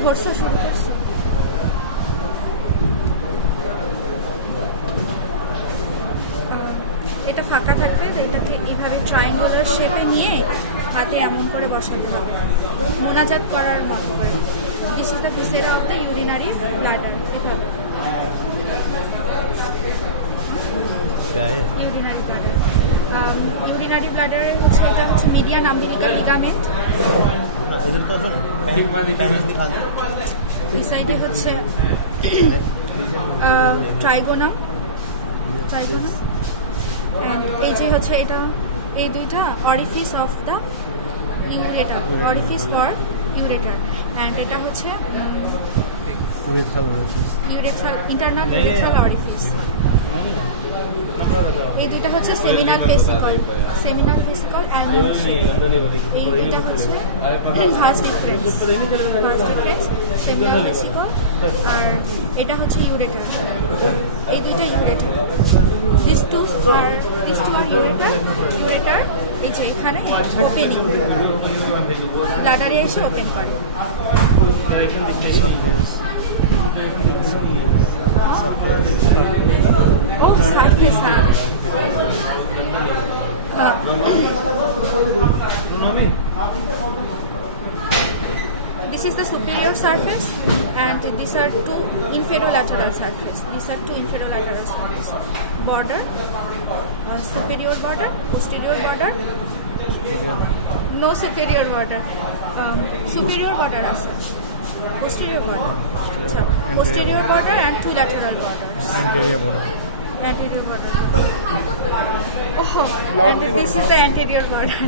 ধরছো শুরু করছো। এটা ফাঁকা থাকবে, এটাকে এইভাবে ট্রায়াঙ্গুলার শেপে নিয়ে হাতে এমন করে বসাতে হবে মোনাজাত করার মতো করে। This is the viscera of the urinary bladder. এভাবে ইউরিনারি ব্লাডার। ইউরিনারি ব্লাডারে হচ্ছে এটা হচ্ছে মিডিয়ান আম্বিলিকাল লিগামেন্ট। এই সাইডে হচ্ছে ট্রাইগোনাম অ্যান্ড এই যে হচ্ছে এটা এই দুইটা orifice of the ureter, orifice for ureter. And এটা হচ্ছে ইউরেথ্রাল, ইন্টারনাল ইউরেথ্রাল অরিফিস। এই দুইটা হচ্ছে সেমিনাল ভেসিকল, অ্যালমন্ড শেপ। এই দুইটা হচ্ছে ভাস্ট ডিফারেন্স সেমিনাল ভেসিকল। আর এটা হচ্ছে ইউরেটার, এই দুইটা ureter. This two are ureter. এই যে এখানে ওপেনিং, ব্লাডারে এসে ওপেন করে। Oh, surface. This is the superior surface, and these are two inferolateral surface. Border, superior border, posterior border. No superior border. Superior border আছে, posterior border. Posterior border and two lateral borders. Anterior border. Oh, and this is the anterior border.